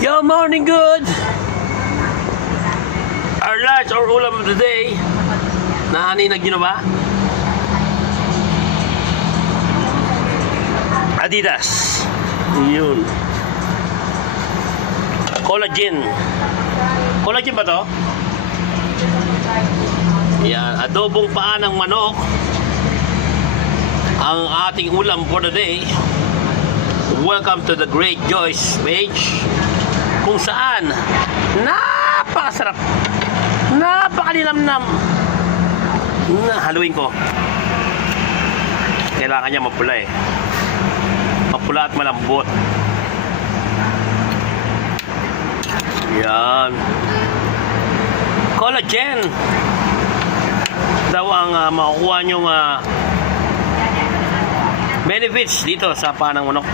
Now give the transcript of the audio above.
Yo, morning good! Our lunch or ulam of the day, na ginawa? Adidas. Yun. Collagen. Collagen ba to? Yan, adobong paa ng manok. Ang ating ulam for the day. Welcome to the Great Joyce page, kung saan napakasarap, napakalinamnam na haluin ko. Kailangan niya mapula eh. Mapula at malambot. Yan. Collagen daw ang makukuha nyong benefits dito sa paa ng manok.